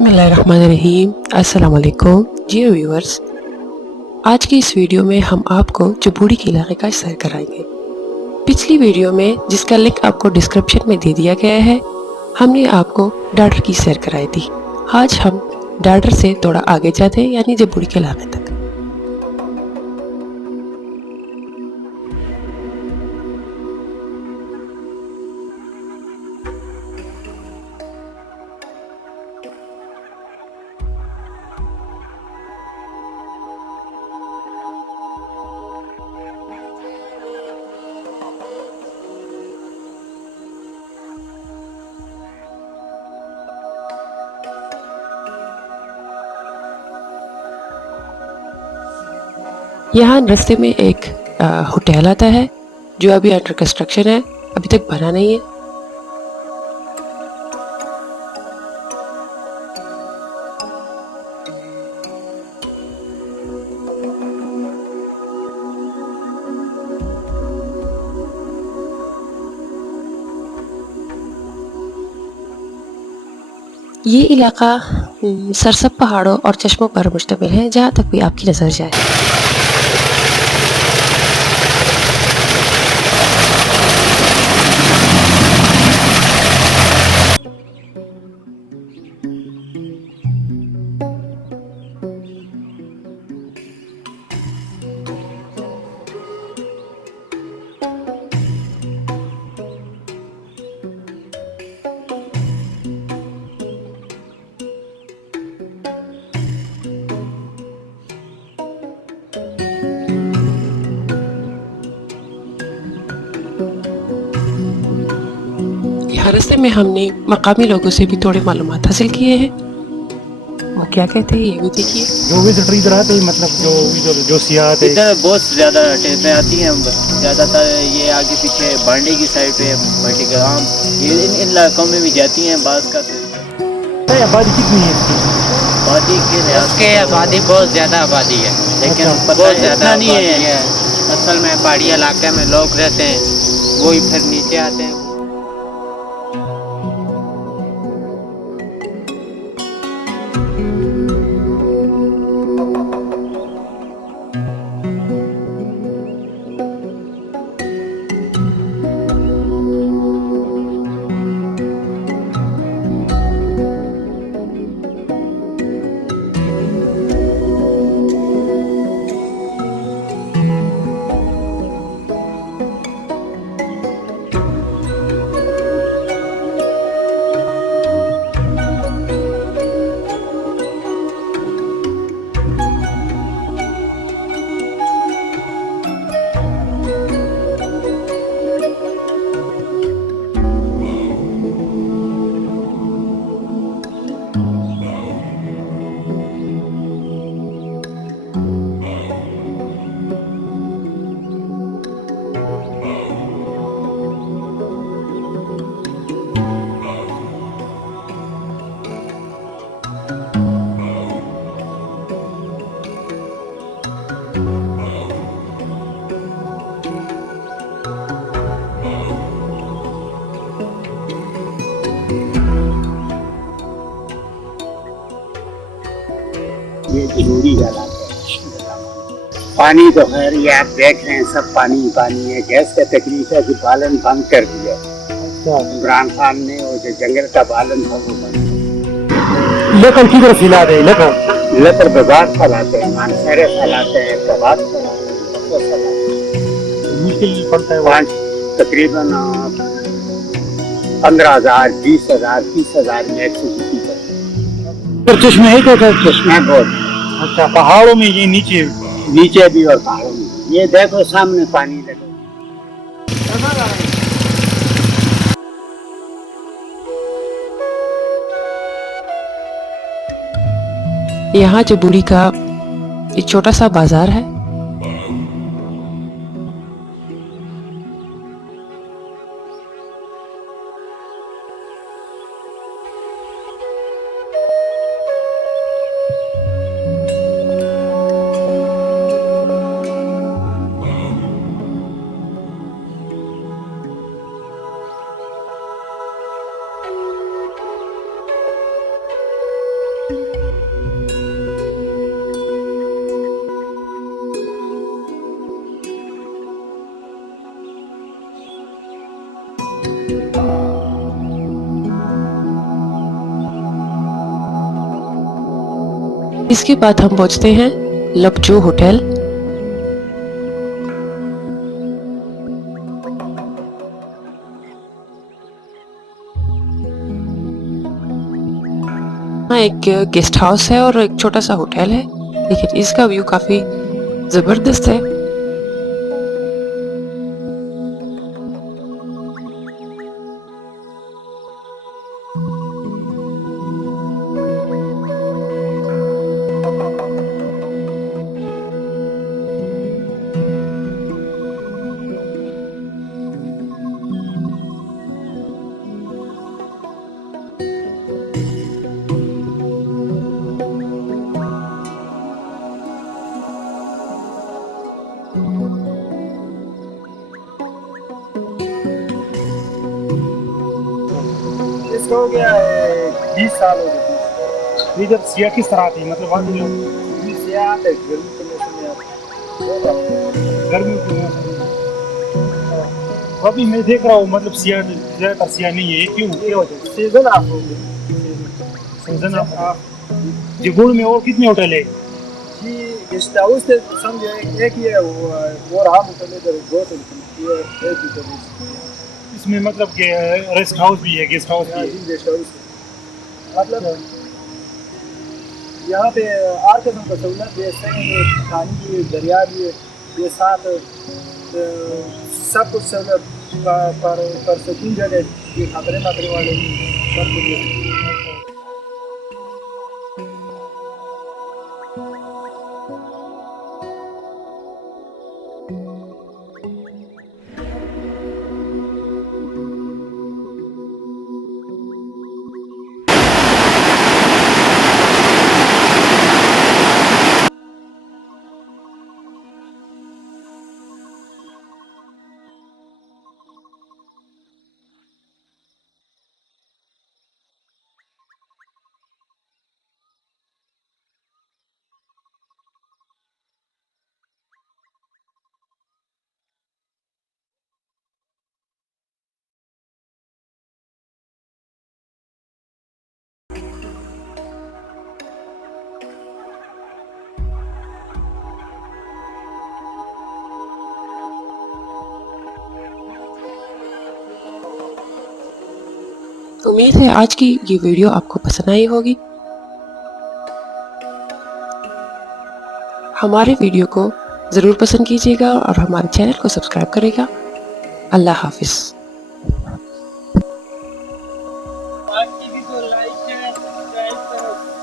बिस्मिल्लाहिर्रहमानिर्रहीम। अस्सलाम वालेकुम जी व्यूअर्स। आज की इस वीडियो में हम आपको जबूड़ी के इलाके का सैर कराएंगे। पिछली वीडियो में, जिसका लिंक आपको डिस्क्रिप्शन में दे दिया गया है, हमने आपको डाडर की सैर कराई थी। आज हम डाडर से थोड़ा आगे जाते हैं, यानी जबूड़ी के इलाके तक। यहाँ रास्ते में एक होटल आता है जो अभी अंडर कंस्ट्रक्शन है, अभी तक बना नहीं है। ये इलाका सरसब पहाड़ों और चश्मों पर मुश्तमिल है, जहाँ तक भी आपकी नज़र जाए। यहाँ रास्ते में हमने मकामी लोगों से भी थोड़े मालूमात हासिल किए हैं। वो क्या कहते हैं ये भी देखिए। जो विजिटर इधर आते हैं, मतलब जो सियाह आते हैं, इधर बहुत ज़्यादा ट्रेनें आती हैं। ज़्यादातर ये आगे पीछे बांडे की साइड पे, भट्टी गांव, ये इन इलाकों में भी जाती हैं। बास का आबादी कितनी है इसकी? आबादी के आबादी बहुत ज़्यादा आबादी है, लेकिन बहुत ज़्यादा नहीं है। असल में पहाड़ी इलाके में लोग रहते हैं, वही फिर नीचे आते हैं। ये जरूरी है। पानी तो खैर ये आप देख रहे हैं, सब पानी ही पानी है। गैस का तकलीफ है कि बालन बंद कर दिया इमरान खान ने, वो जो जंगल का बालन था वो बंद। लकड़ किधर फैलाते हैं? लकड़ बाजार फैलाते हैं, मानसरे फैलाते हैं, कबाब फैलाते हैं। तकरीबन 15,000, 20,000, 30,000 में एक सूची चश्मे है तो चश्मे बहुत। अच्छा, पहाड़ों में ये नीचे भी और पहाड़ों में। ये देखो सामने पानी लगा। यहाँ जबूड़ी का एक छोटा सा बाजार है। इसके बाद हम पहुंचते हैं लपचो होटल। यहाँ एक गेस्ट हाउस है और एक छोटा सा होटल है, लेकिन इसका व्यू काफी जबरदस्त है। इसका हो गया 20 साल हो गए। ये जब सिया किस तरह थी, मतलब वहाँ जो सिया आते गर्मी के मौसम में गर्मी के मौसम में अभी मैं देख रहा हूँ, मतलब सिया ज़्यादातर सिया नहीं है। क्यों ये होता है? सीजन ऑफ हो गया, सीजन ऑफ। जयपुर में और कितने होटल है जी? गेस्ट हाउस से समझे एक ही है वो, और हम होटल इधर दो होटल ये एक ही होटल। इसमें, मतलब कि रेस्ट हाउस भी है, गेस्ट हाउस भी है। जी गेस्ट हाउस मतलब यहाँ पे हर किस्म का सहूलत है, सही है, पानी भी है, दरिया भी है, ये साथ सब कुछ सहूलत पर सुकून जगह, ये खतरे वाले नहीं, सब कुछ है। उम्मीद है आज की ये वीडियो आपको पसंद आई होगी। हमारे वीडियो को ज़रूर पसंद कीजिएगा और हमारे चैनल को सब्सक्राइब करेगा। अल्लाह हाफिज़। टीवी को लाइक शेयर सब्सक्राइब करो।